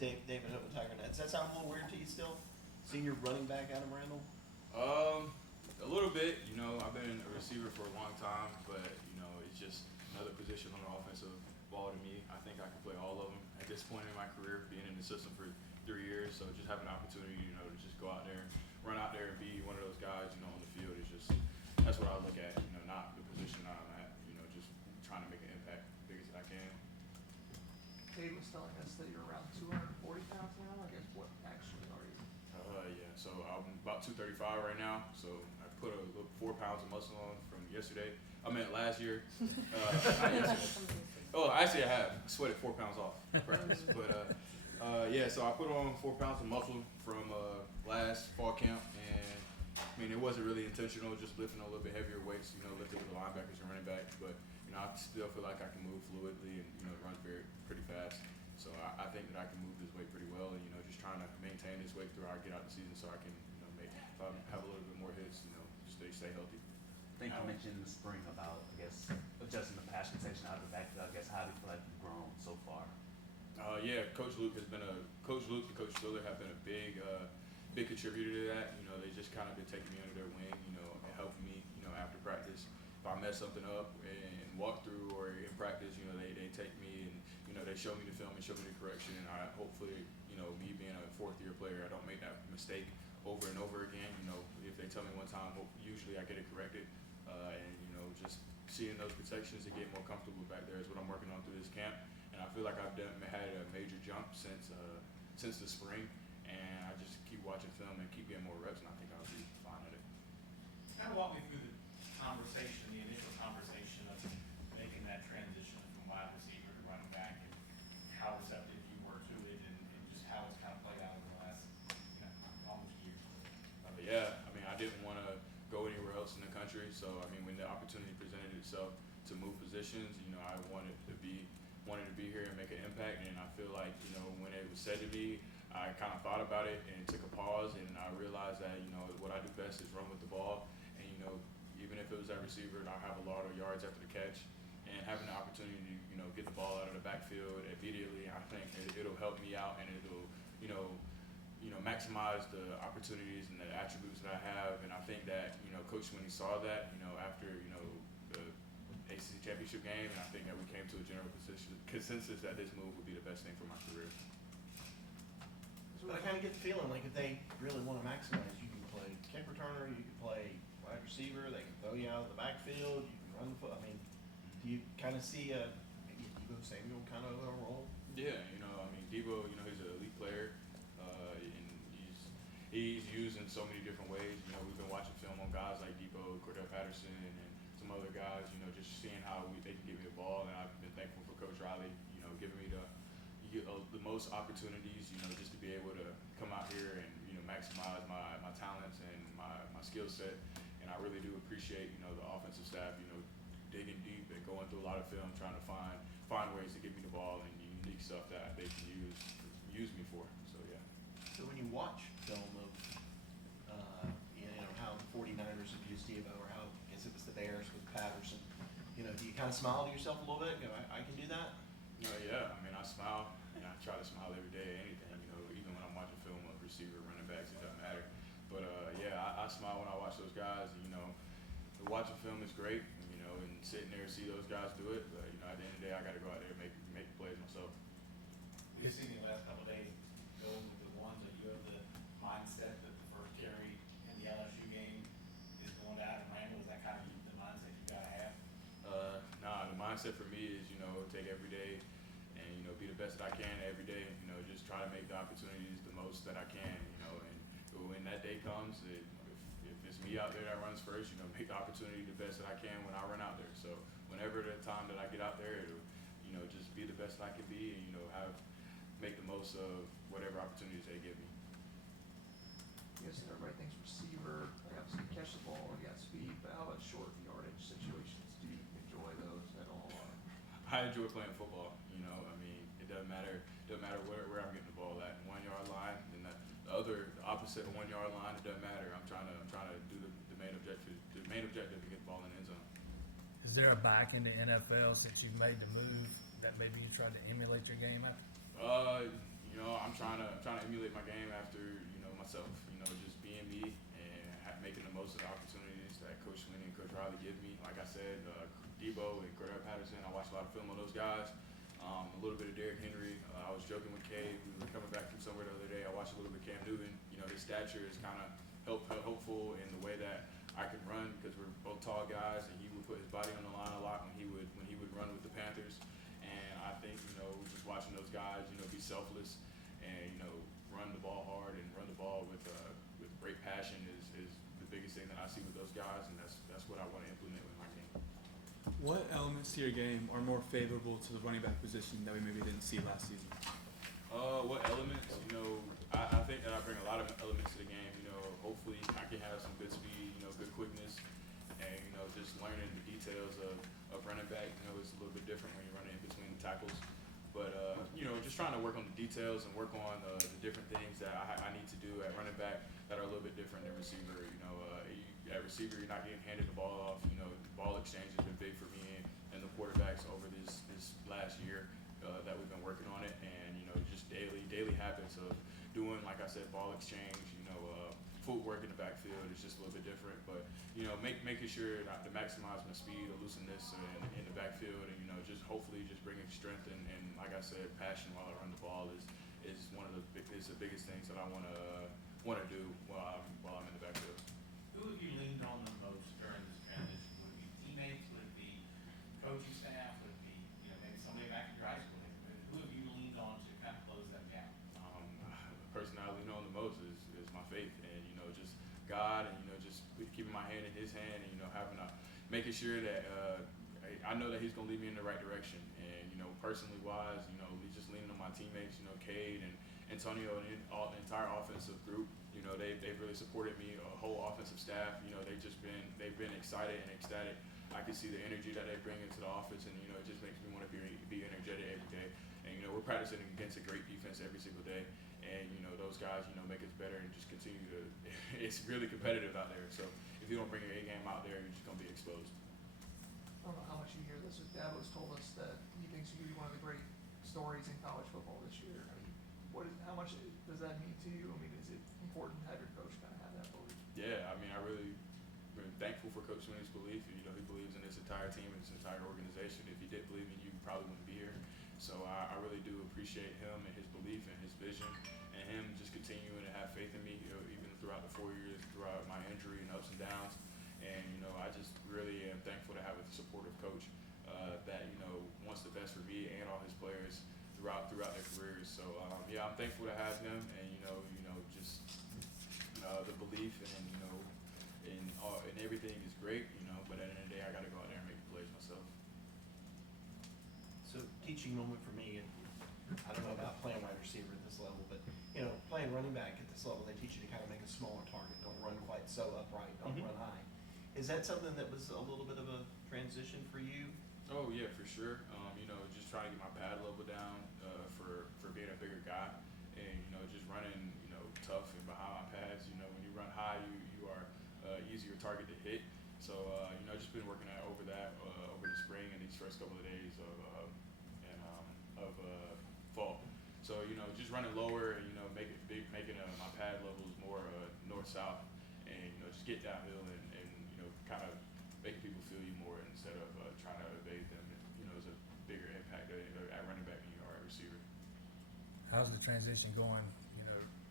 David Hope with Tiger Nets. Does that sound a little weird to you still? Seeing your running back Adam Randall? A little bit. I've been a receiver for a long time, but it's just another position on the offensive ball to me. I think I can play all of them at this point in my career, being in the system for 3 years. So just having an opportunity, to just go out there, run out there, and be one of those guys, on the field is just that's what I look at. Not the position I'm at. Just trying to make an impact, big as I can. Dave was telling us that you're around 240 pounds now. I guess what actually are you? Yeah. So I'm about 235 right now. So I put a little 4 pounds of muscle on from yesterday. I meant last year. Not yesterday. Oh, actually I have. I sweated 4 pounds off in practice. But yeah. So I put on 4 pounds of muscle from last fall camp, and I mean it wasn't really intentional. Just lifting a little bit heavier weights. Lifting with the linebackers and running backs, but. I still feel like I can move fluidly and run pretty fast. So I think that I can move this weight pretty well, and just trying to maintain this weight throughout get out the season, so I can make if I have a little bit more hits, stay healthy. I think you mentioned in the spring about adjusting the pass protection out of the backfield. How do you feel like you've grown so far? Yeah, Coach Luke and Coach Stiller have been a big contributor to that. They just kind of been taking me under their wing, and helping me, after practice. If I mess something up in walkthrough or in practice, they take me and they show me the film and show me the correction, and I hopefully, me being a fourth year player, I don't make that mistake over and over again. If they tell me one time, usually I get it corrected, and just seeing those protections to get more comfortable back there is what I'm working on through this camp, and I feel like I've had a major jump since the spring, and I just keep watching film and keep getting more reps, and I think I'll be fine at it. Kind of walk me through the initial conversation of making that transition from wide receiver to running back, and how receptive you were to it, and just how it's kind of played out over the last almost year. Yeah, I mean, I didn't want to go anywhere else in the country, so I mean, when the opportunity presented itself to move positions, I wanted to be here and make an impact, and I feel like when it was said to me, I kind of thought about it and took a pause, and I realized that what I do best is run with the ball, and even if it was at receiver, and I have a lot of yards after the catch, and having the opportunity to get the ball out of the backfield immediately, I think it'll help me out, and it'll maximize the opportunities and the attributes that I have. And I think that Coach, when he saw that after the ACC championship game, and I think that we came to a general consensus that this move would be the best thing for my career. So I kind of get the feeling like if they really want to maximize, you can play kick returner, you can play wide receiver, they can throw you out of the backfield, you can run the foot. I mean, do you kind of see maybe Deebo Samuel kind of a role? Yeah, I mean, Deebo, he's an elite player, and he's used in so many different ways. We've been watching film on guys like Deebo, Cordell Patterson, and some other guys, just seeing how they can give me the ball, and I've been thankful for Coach Riley, giving me the most opportunities, just to be able to come out here and, maximize my talents and my skill set. And I really do appreciate, the offensive staff, digging deep and going through a lot of film, trying to find ways to give me the ball and unique stuff that they can use me for. So, yeah. So when you watch film of, how the 49ers have used Deebo, or how, I guess it was the Bears with Patterson, do you kind of smile to yourself a little bit? Go, I can do that? Yeah, I mean, I smile, and I try to smile every day, anything, even when I'm watching film of receiver, running backs, it doesn't matter. But, yeah, I smile when I watch those guys. The watching film is great, and sitting there and see those guys do it. But, at the end of the day, I got to go out there and make plays myself. We've seen in the last couple of days, Bill, with the ones that you have the mindset that the first carry in the LSU game is going to Adam Randall. Is that kind of the mindset you got to have? Nah, the mindset for me is, take every day and, be the best that I can every day. Just try to make the opportunities the most that I can, and when that day comes, if it's me out there that runs first, make the opportunity the best that I can when I run out there. So whenever the time that I get out there, it'll, just be the best that I can be, and, make the most of whatever opportunities they give me. Yes, everybody thinks receiver, obviously catch the ball, you got speed, but how about short yardage situations? Do you enjoy those at all? I enjoy playing football. I mean, it doesn't matter where I'm getting the ball at. 1 yard line, and the opposite 1 yard line, it doesn't matter. I'm trying to do the main objective. The main objective is to get the ball in the end zone. Is there a back in the NFL since you've made the move that maybe you tried to emulate your game at? I'm my game after, myself, just being me and making the most of the opportunities that Coach Swinney and Coach Riley give me. Like I said, Debo and Cordell Patterson, I watched a lot of film on those guys. A little bit of Derrick Henry. I was joking with Cade. We were coming back from somewhere the other day. I watched a little bit of Cam Newton. His stature is kind of helpful in the way that I can run because we're both tall guys, and he would put his body on the line a lot when he would run with the Panthers. And I think just watching those guys, be selfless and run the ball hard and run the ball with great passion is the biggest thing that I see with those guys, and that's what I want to implement with my game. What elements to your game are more favorable to the running back position that we maybe didn't see last season? What elements? I think that I bring a lot of elements to the game. Hopefully I can have some good speed, good quickness, and just learning the details of running back. It's a little bit different when you're running in between the tackles. But just trying to work on the details and work on the different things that I need to do at running back that are a little bit different than receiver. At receiver, you're not getting handed the ball off. Ball exchange has been big for me and the quarterbacks over this last year that we've been working on it, and just daily habits of doing, like I said, ball exchange. Footwork in the backfield is just a little bit different, but making sure not to maximize my speed or looseness in the backfield, and just hopefully just bringing strength and like I said, passion while I run the ball is the biggest things that I want to do while I'm in the backfield. Who have you leaned on the most during this transition? Would it be teammates? Would it be coaching staff? Would it be maybe somebody back in your high school? Who have you leaned on to kind of close that gap? The person I lean on the most is my faith, and just God, and just keeping my hand in His hand, and making sure that I know that He's gonna lead me in the right direction, and personally wise, just leaning on my teammates, Cade and Antonio and all the entire offensive group. They've really supported me, a whole offensive staff. They've been excited and ecstatic. I can see the energy that they bring into the offense, and it just makes me want to be energetic every day. And we're practicing against a great defense every single day, and those guys make us better and just continue to. It's really competitive out there. So if you don't bring your A game out there, you're just gonna be exposed. I don't know how much you hear this, but Dabo's told us that he thinks you're one of the great stories in college football this year. I mean, how much does that mean to you? I mean, is it important to have your coach kind of have that belief? Yeah, I mean, I really been thankful for Coach Swinney's belief. He believes in this entire team and this entire organization. If he didn't believe in you, probably wouldn't be here. So I really do appreciate him and his belief and his vision, and him just continuing to have faith in me, even throughout the 4 years, throughout my injury and ups and downs. And I just really am thankful to have a supportive coach that wants the best for me and all his players throughout their careers. So yeah, I'm thankful to have him, and just the belief and everything is great. But at the end of the day, I got to go out there and make the plays myself. So teaching moment for me, and I don't know about playing wide receiver at this level, but playing running back at this level, they teach you to kind of make a smaller target. Don't run quite so upright. Don't run high. Is that something that was a little bit of a transition for you? Oh yeah, for sure. Just trying to get my pad level down for being a bigger guy, and just running tough and behind my pads. When you run high, you are easier target to hit. So just been working over the spring and these first couple of days of fall. So just running lower and making my pad levels more north-south, and just get downhill and kind of making people feel you more instead of trying to evade them. Is a bigger impact at running back than you are at receiver. How's the transition going,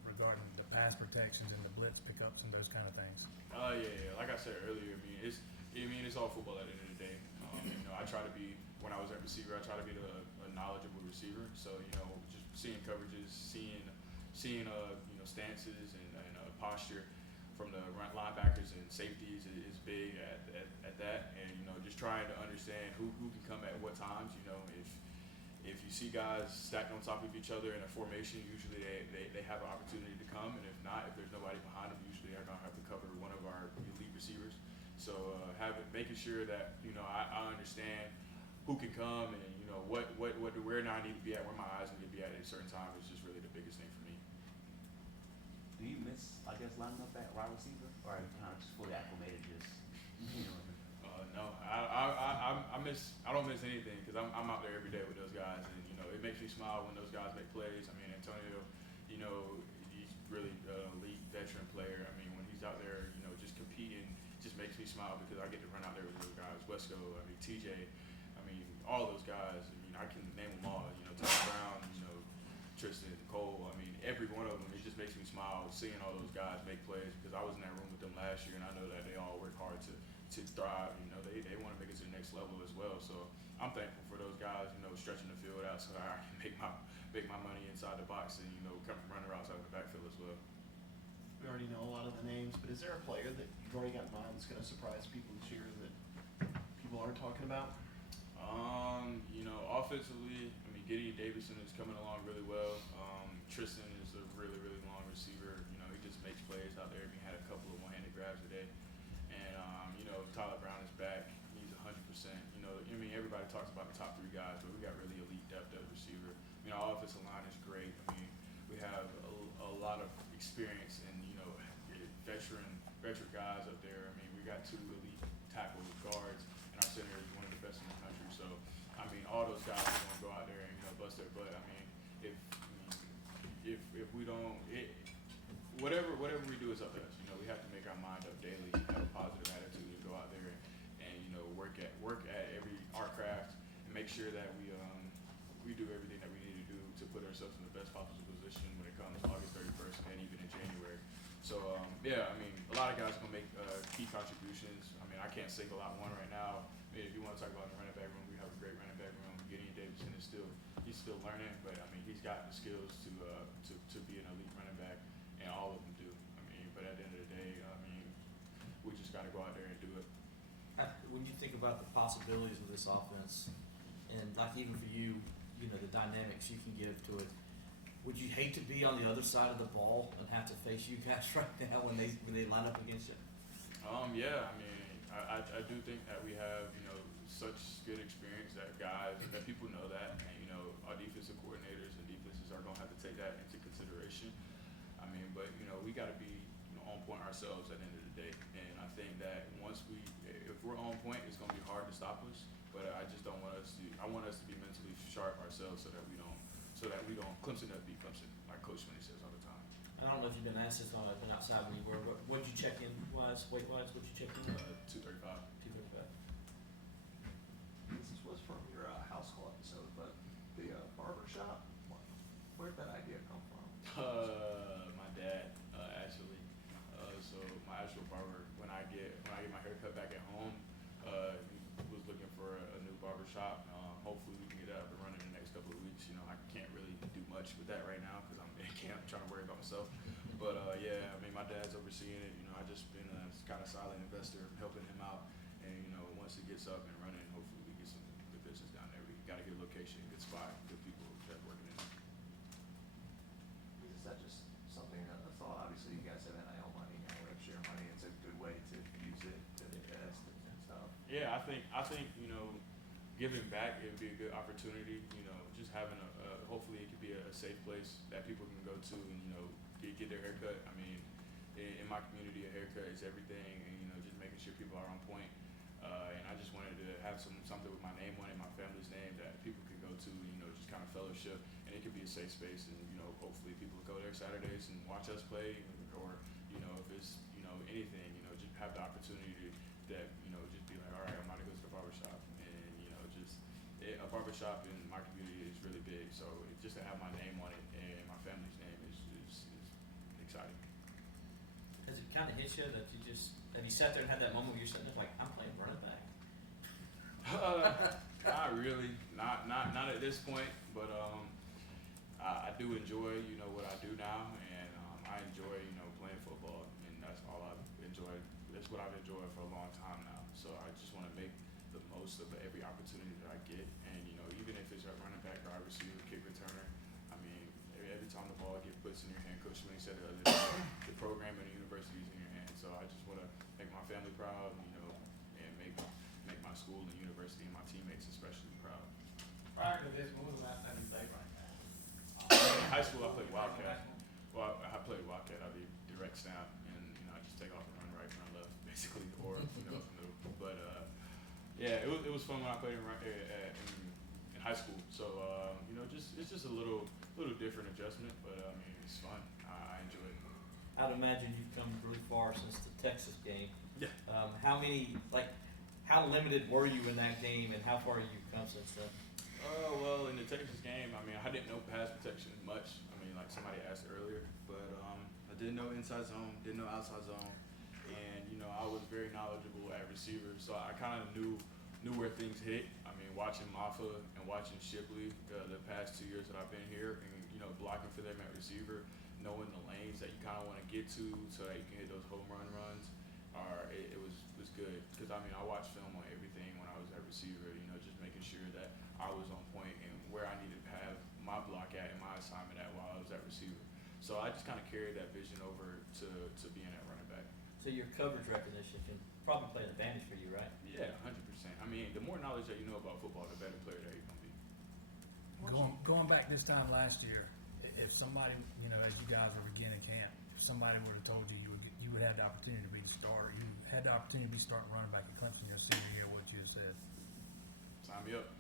regarding the pass protections and the blitz pickups and those kind of things? Yeah. Like I said earlier, it's all football at the end of the day. I try to be, when I was at receiver, I try to be a knowledgeable receiver. So just seeing coverages, seeing stances and posture from the linebackers and safeties is big at that, and just trying to understand who can come at what times. If you see guys stacked on top of each other in a formation, usually they have an opportunity to come, and if not, if there's nobody behind them, usually they're gonna have to cover one of our elite receivers. So making sure that I understand who can come, and where I need to be at, where my eyes need to be at a certain time is just really the biggest thing for me. Do you miss, I guess, lining up at wide receiver, or are you kind of just fully acclimated? No, I don't miss anything because I'm out there every day with those guys, and it makes me smile when those guys make plays. I mean, Antonio, smile because I get to run out there with those guys. Wesco, I mean TJ, I mean all those guys. I mean I can name them all. You know, Tom Brown, you know, Tristan, Cole. I mean every one of them. It just makes me smile seeing all those guys make plays because I was in that room with them last year and I know that they all work hard to thrive. You know, they want to make it to the next level as well. So I'm thankful for those guys. You know, stretching the field out so I can make my money inside the box and you know come running routes out of the backfield as well. We already know a lot of the names, but is there a player that you've already got in mind that's going to surprise people this year that people aren't talking about? You know, offensively, I mean, Gideon Davison is coming along really well. Tristan is a really, really long receiver. You know, he just makes plays out there. He had a couple of one-handed grabs today. And, you know, Tyler Brown is back. He's 100%. You know, I mean, everybody talks about the top three guys, but we got really elite depth at receiver. You know, our offensive line is great. I mean, we have a lot of experience and, you know, veteran guys up there. I mean, we got 2 elite tackles, guards, and our center is one of the best in the country. So, I mean, all those guys are going to go out there and, you know, bust their butt. I mean, if we don't, whatever we do is up to us. You know, we have to make our mind up daily, have a positive attitude, and go out there and you know, work at our craft and make sure that we do everything that we need to do to put ourselves in the best possible position when it comes August 31st and even in January. So, yeah, I mean, a lot of guys are going to make key contributions. I mean, I can't single out one right now. I mean, if you want to talk about the running back room, we have a great running back room. Gideon Davison is he's still learning, but, I mean, he's got the skills to be an elite running back, and all of them do. I mean, but at the end of the day, I mean, we just got to go out there and do it. When you think about the possibilities of this offense, and like even for you, you know, the dynamics you can give to it, would you hate to be on the other side of the ball and have to face you guys right now when they line up against you? Yeah, I mean, I do think that we have, you know, such good experience that guys, that people know that, and, you know, our defensive coordinators and defenses are going to have to take that into consideration. I mean, but, you know, we got to be, you know, on point ourselves at the end of the day. And I think that if we're on point, it's going to be hard to stop us. But I just don't want us to, I want us to be mentally sharp ourselves so that we don't, Clemson doesn't beat Clemson, like Coach Swinney says all the time. I don't know if you've been asked this on an outside when you were, but what'd you check in weight-wise? What'd you check in? 235. 235. This was from your house call episode, but the barber shop, where'd that idea come from? My dad, actually. So my actual barber, when I get my haircut back at home, he was looking for a new barber shop. Hopefully we can get that up and running in the next couple of weeks. You know, I can't really do much with that right now because I'm in camp trying to worry about myself. But yeah, I mean, my dad's overseeing it. You know, I just been a kind of silent investor, helping him out. And you know, once it gets up and running, hopefully we get some good business down there. We got to get a location, good spot, good people that working in it. Is that just something, a thought? Obviously, you guys have NIL money, now we have share money. It's a good way to use it to invest and stuff. Yeah, I think you know, giving back, it would be a good opportunity. You know, just having hopefully it could be a safe place that people can go to and, you know, get their haircut. I mean, in my community, a haircut is everything, and, you know, just making sure people are on point. And I just wanted to have something with my name on it, my family's name, that people could go to, you know, just kind of fellowship, and it could be a safe space. And, you know, hopefully people go there Saturdays and watch us play, or, you know, if it's, you know, anything, you know, just have the opportunity that, you know, just be like, all right, I'm about to go to the barbershop. And, you know, just a barbershop in my community is really big. So just to have my name on it and my family's name is exciting. Has it kind of hit you that have you sat there and had that moment where you're sitting there like, I'm playing running back? Not really, not at this point, but I do enjoy, you know, what I do now, and I enjoy, you know, playing football, and that's all I've enjoyed. That's what I've enjoyed for a long time now. So I just want to make the most of every opportunity that I get, and, you know, even if it's a running back, wide receiver, kick returner, I mean, every time the ball gets put in your hand, Coach Swinney said it the other day, the program and the university is in your hand. So I just want to make my family proud, you know, and make my school and university and my teammates especially proud. Prior to this, when was the last time you played right now? In high school, I played Wildcat. Well, I played Wildcat. I did direct snap, and, you know, I just take off and run right, run left, basically, or, you know, but yeah, it was fun when I played in high school. So you know, it's just a little different adjustment, but I mean, it's fun. I enjoy it. I'd imagine you've come really far since the Texas game. Yeah. How limited were you in that game, and how far have you come since then? Well, in the Texas game, I mean, I didn't know pass protection much. I mean, like somebody asked earlier, but I didn't know inside zone, didn't know outside zone, and you know, I was very knowledgeable at receiver, so I kind of knew where things hit. I mean, watching Maffa and watching Shipley the past 2 years that I've been here, and you know, blocking for them at receiver, knowing the lanes that you kind of want to get to so that you can hit those home runs, it was good because I mean, I watched film on everything when I was at receiver. You know, just making sure that I was on point and where I needed to have my block at and my assignment at while I was at receiver. So I just kind of carried that vision over to being at running back. So your coverage recognition can probably play an advantage for you, right? Yeah, 100%. I mean, the more knowledge that you know about football, the better player that you're gonna be. Going back this time last year, if somebody, you know, as you guys are beginning camp, if somebody would have told you you would have the opportunity to be the starter, you had the opportunity to be starting running back at Clemson your senior year, what you have said? Sign me up.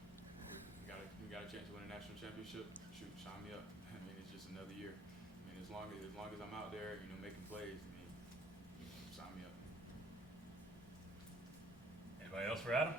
You got a chance to win a national championship. Shoot, sign me up. I mean, it's just another year. I mean, as long as I'm out there, you know, making plays, I mean, sign me up. Anybody else for Adam?